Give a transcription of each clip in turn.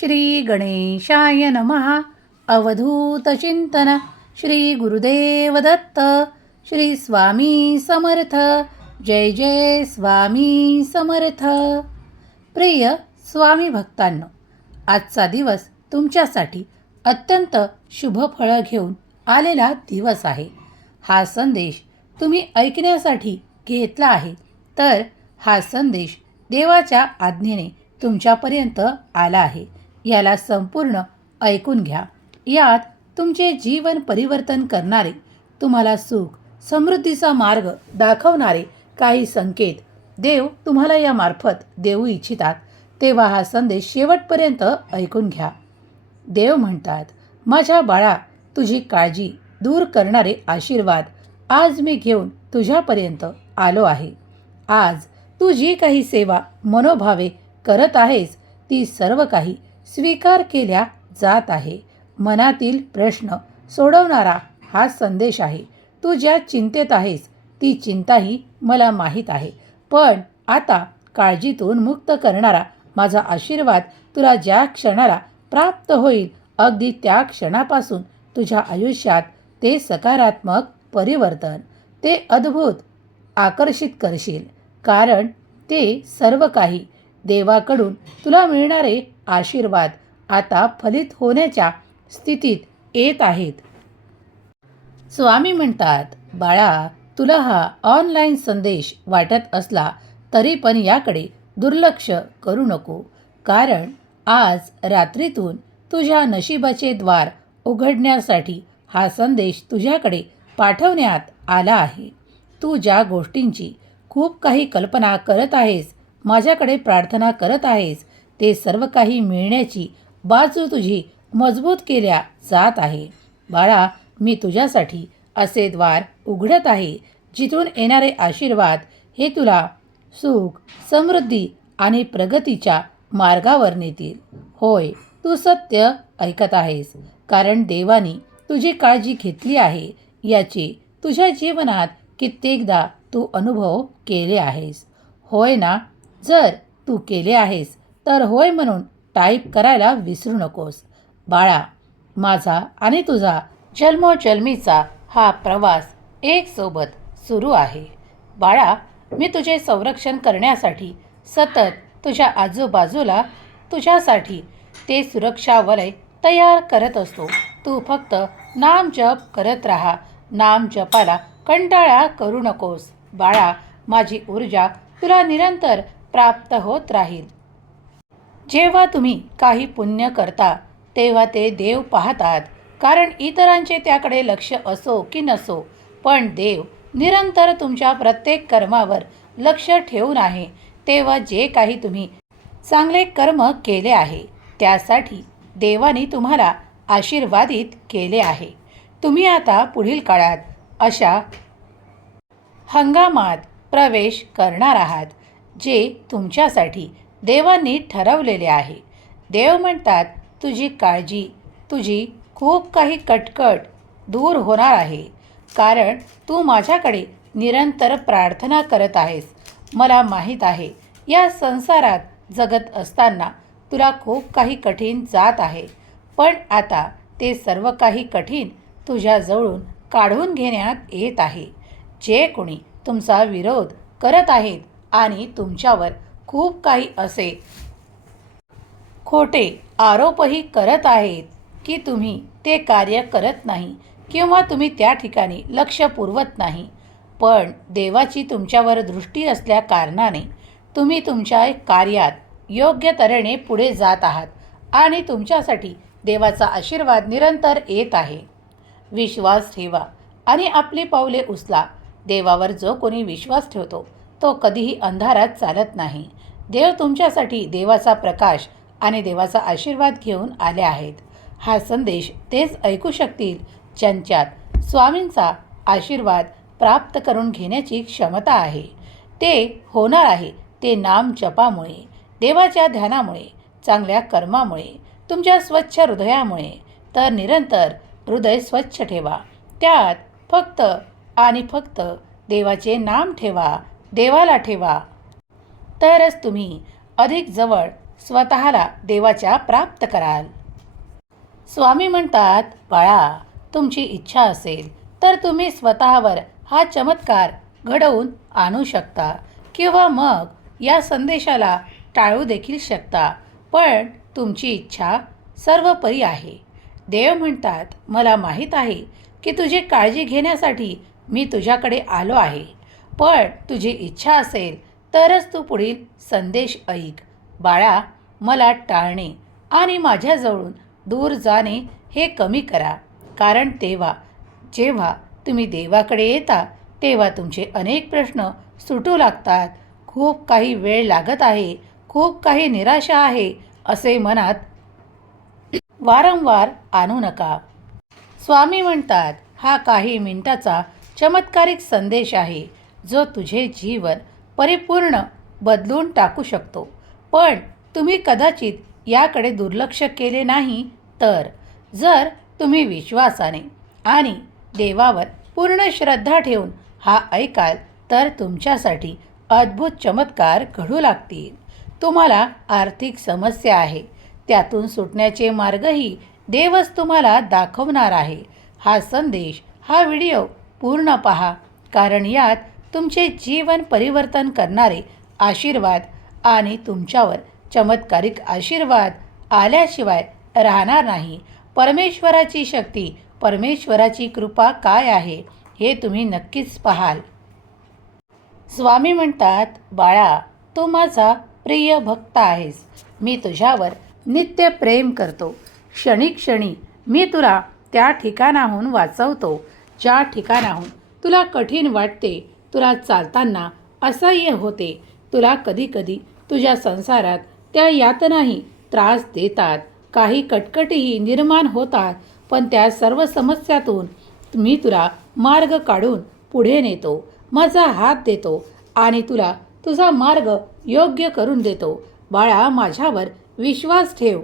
श्री गणेशाय नमहा अवधूत चिंतन. श्री गुरुदेव दत्त. श्री स्वामी समर्थ. जय जय स्वामी समर्थ. प्रिय स्वामी भक्तांनो आजचा दिवस तुमच्यासाठी अत्यंत शुभ फळं घेऊन आलेला दिवस आहे. हा संदेश तुम्ही ऐकण्यासाठी घेतला आहे तर हा संदेश देवाच्या आज्ञेने तुमच्यापर्यंत आला आहे. याला संपूर्ण ऐकून घ्या. यात तुमचे जीवन परिवर्तन करणारे तुम्हाला सुख समृद्धीचा मार्ग दाखवणारे काही संकेत देव तुम्हाला यामार्फत देऊ इच्छितात. तेव्हा हा संदेश शेवटपर्यंत ऐकून घ्या. देव म्हणतात माझ्या बाळा तुझी काळजी दूर करणारे आशीर्वाद आज मी घेऊन तुझ्यापर्यंत आलो आहे. आज तू जी काही सेवा मनोभावे करत आहेस ती सर्व काही स्वीकार केल्या जात आहे. मनातील प्रश्न सोडवणारा हा संदेश आहे. तू ज्या चिंतेत आहेस ती चिंताही मला माहीत आहे. पण आता काळजीतून मुक्त करणारा माझा आशीर्वाद तुला ज्या क्षणाला प्राप्त होईल अगदी त्या क्षणापासून तुझ्या आयुष्यात ते सकारात्मक परिवर्तन ते अद्भुत आकर्षित करशील. कारण ते सर्व काही देवाकडून तुला मिळणारे आशीर्वाद आता फलित होण्याच्या स्थितीत येत आहेत. स्वामी म्हणतात बाळा तुला हा ऑनलाईन संदेश वाटत असला तरी पण याकडे दुर्लक्ष करू नको. कारण आज रात्रीतून तुझ्या नशिबाचे द्वार उघडण्यासाठी हा संदेश तुझ्याकडे पाठवण्यात आला आहे. तू ज्या गोष्टींची खूप काही कल्पना करत आहेस माझ्याकडे प्रार्थना करत आहेस. ते सर्व काही मिळण्याची बाजू तुझी मजबूत केल्या जात आहे. बाळा मी तुझ्यासाठी असे द्वार उघडत आहे जिथून येणारे आशीर्वाद हे तुला सुख समृद्धी आणि प्रगतीच्या मार्गावर नेतील. होय तू सत्य ऐकत आहेस कारण देवानी तुझी काळजी घेतली आहे. याचे तुझ्या जीवनात कित्येकदा तू अनुभव केले आहेस. होय ना? जर तू केले आहेस तर होय म्हणून टाईप करायला विसरू नकोस. बाळा माझा आणि तुझा जन्मोजन्मीचा हा प्रवास एकसोबत सुरू आहे. बाळा मी तुझे संरक्षण करण्यासाठी सतत तुझ्या आजूबाजूला तुझ्यासाठी ते सुरक्षा वलय तयार करत असतो. तू फक्त नाम जप करत राहा. नाम जपाला कंटाळा करू नकोस. बाळा माझी ऊर्जा तुला निरंतर प्राप्त होत राहील. जेव्हा तुम्ही काही पुण्य करता तेव्हा ते देव पाहतात कारण इतरांचे त्याकडे लक्ष असो की नसो पण देव निरंतर तुमच्या प्रत्येक कर्मावर लक्ष ठेवून आहे. तेव्हा जे काही तुम्ही चांगले कर्म केले आहे त्यासाठी देवाने तुम्हाला आशीर्वादित केले आहे. तुम्ही आता पुढील काळात अशा हंगामात प्रवेश करणार आहात. जे तुमच्यासाठी देवांनी ठरवलेले आहे. देव म्हणतात तुझी काळजी तुझी खूप काही कटकट दूर होणार आहे. कारण तू माझ्याकडे निरंतर प्रार्थना करत आहेस. मला माहीत आहे या संसारात जगत असताना तुला खूप काही कठीण जात आहे. पण आता ते सर्व काही कठीण तुझ्याजवळून काढून घेण्यात येत आहे. जे कोणी तुमचा विरोध करत आहेत आणि तुमच्यावर खूप काही असे. खोटे आरोपही करत आहेत की तुम्ही ते कार्य करत नाही किंवा तुम्ही त्या ठिकाणी लक्ष पुरवत नाही. पण देवाची तुमच्यावर दृष्टी असल्या कारणाने तुम्ही तुमच्या कार्यात योग्य तऱ्हेने पुढे जात आहात आणि तुमच्यासाठी देवाचा आशीर्वाद निरंतर येत आहे. विश्वास ठेवा आणि आपली पावले उचला. देवावर जो कोणी विश्वास ठेवतो तो कधीही अंधारात चालत नाही. देव तुमच्यासाठी देवाचा प्रकाश आणि देवाचा आशीर्वाद घेऊन आले आहेत. हा संदेश तेच ऐकू शकतील ज्यांच्यात स्वामींचा आशीर्वाद प्राप्त करून घेण्याची क्षमता आहे. ते होणार आहे ते नाम जपामुळे देवाच्या ध्यानामुळे चांगल्या कर्मामुळे तुमच्या स्वच्छ हृदयामुळे. तर निरंतर हृदय स्वच्छ ठेवा. त्यात फक्त आणि फक्त देवाचे नाम ठेवा. देवाला ठेवा. तरच तुम्ही अधिक जवळ स्वतःला देवाच्या प्राप्त कराल. स्वामी म्हणतात बाळा तुमची इच्छा असेल तर तुम्ही स्वतःवर हा चमत्कार घडवून आणू शकता किंवा मग या संदेशाला टाळू देखील शकता. पण तुमची इच्छा सर्वपरी आहे. देव म्हणतात मला माहीत आहे की तुझी काळजी घेण्यासाठी मी तुझ्याकडे आलो आहे. पण तुझी इच्छा असेल तरच तू पुढील संदेश ऐक. बाळा मला टाळणे आणि माझ्याजवळून दूर जाणे हे कमी करा. कारण तेव्हा जेव्हा तुम्ही देवाकडे येता तेव्हा तुमचे अनेक प्रश्न सुटू लागतात. खूप काही वेळ लागत आहे खूप काही निराशा आहे असे मनात वारंवार आणू नका. स्वामी म्हणतात हा काही मिनिटाचा चमत्कारिक संदेश आहे. जो तुझे जीवन परिपूर्ण बदलून टाकू शकतो. पण तुम्ही कदाचित याकडे दुर्लक्ष केले नाही तर जर तुम्ही विश्वासाने आणि देवावर पूर्ण श्रद्धा ठेवून हा ऐकाल तर तुमच्यासाठी अद्भुत चमत्कार घडू लागतील. तुम्हाला आर्थिक समस्या आहे. त्यातून सुटण्याचे मार्गही देवच तुम्हाला दाखवणार आहे. हा संदेश हा व्हिडिओ पूर्ण पहा कारण यात तुमचे जीवन परिवर्तन करणारे आशीर्वाद आणि तुमच्यावर चमत्कारिक आशीर्वाद आल्याशिवाय राहणार नाही. परमेश्वराची शक्ती परमेश्वराची कृपा काय आहे हे तुम्ही नक्कीच पाहाल. स्वामी म्हणतात बाळा तू माझा प्रिय भक्त आहेस. मी तुझ्यावर नित्य प्रेम करतो. क्षणी क्षणी मी तुला त्या ठिकाणाहून वाचवतो. ज्या ठिकाणाहून तुला कठीण वाटते तुला चालताना असह्य होते. तुला कधीकधी तुझ्या संसारात त्या यातनाही त्रास देतात. काही कटकटीही निर्माण होतात. पण त्या सर्व समस्यातून मी तुला मार्ग काढून पुढे नेतो. माझा हात देतो आणि तुला तुझा मार्ग योग्य करून देतो. बाळा माझ्यावर विश्वास ठेव.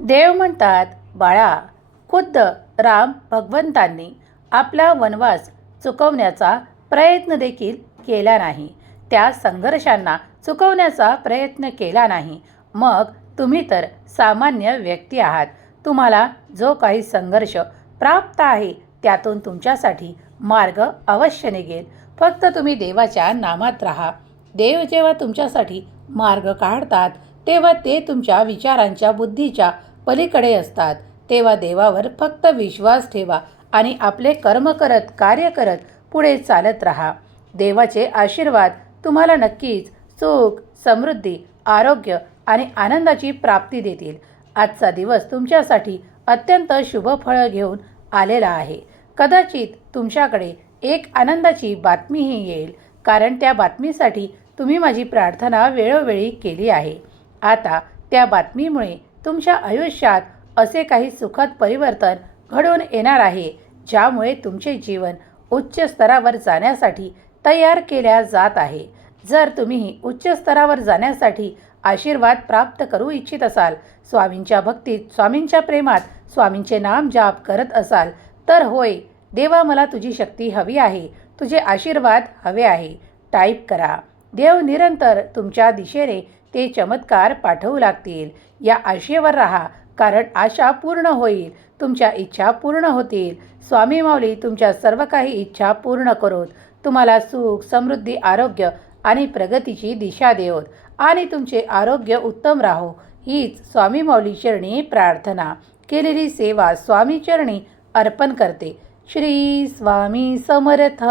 देव म्हणतात बाळा खुद्द राम भगवंतांनी आपला वनवास चुकवण्याचा प्रयत्न देखील केला नाही. त्या संघर्षांना चुकवण्याचा प्रयत्न केला नाही. मग तुम्ही तर सामान्य व्यक्ती आहात. तुम्हाला जो काही संघर्ष प्राप्त आहे त्यातून तुमच्यासाठी मार्ग अवश्य निघेल. फक्त तुम्ही देवाच्या नामात राहा. देव जेव्हा तुमच्यासाठी मार्ग काढतात तेव्हा ते तुमच्या विचारांच्या बुद्धीच्या पलीकडे असतात. तेव्हा देवावर फक्त विश्वास ठेवा आणि आपले कर्म करत कार्य करत पुढे चालत राहा. देवाचे आशीर्वाद तुम्हाला नक्कीच सुख समृद्धी आरोग्य आणि आनंदाची प्राप्ती देतील. आजचा दिवस तुमच्यासाठी अत्यंत शुभ फळं घेऊन आलेला आहे. कदाचित तुमच्याकडे एक आनंदाची बातमीही येईल कारण त्या बातमीसाठी तुम्ही माझी प्रार्थना वेळोवेळी केली आहे. आता त्या बातमीमुळे तुमच्या आयुष्यात असे काही सुखद परिवर्तन घडून येणार आहे ज्यामुळे तुमचे जीवन उच्च स्तरावर जाण्यासाठी तयार केल्या जात आहे. जर तुम्ही उच्च स्तरावर जाण्यासाठी आशीर्वाद प्राप्त करू इच्छित असाल स्वामींच्या भक्तीत स्वामींच्या प्रेमात स्वामींचे नाम जाप करत असाल तर होय देवा मला तुझी शक्ती हवी आहे तुझे आशीर्वाद हवे आहे. टाईप करा. देव निरंतर तुमच्या दिशेने ते चमत्कार पाठवू लागतील. या आशेवर राहा. कारण आशा पूर्ण होईल. तुमच्या इच्छा पूर्ण होतील. स्वामी माऊली तुमच्या सर्व काही इच्छा पूर्ण करोत तुम्हाला सुख समृद्धी आरोग्य आणि प्रगतीची दिशा देवत आणि तुमचे आरोग्य उत्तम राहो. हीच स्वामी माऊली चरणी प्रार्थना. केलेली सेवा स्वामी चरणी अर्पण करते. श्री स्वामी समर्थ.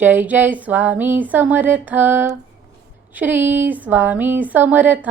जय जय स्वामी समर्थ. श्री स्वामी समर्थ.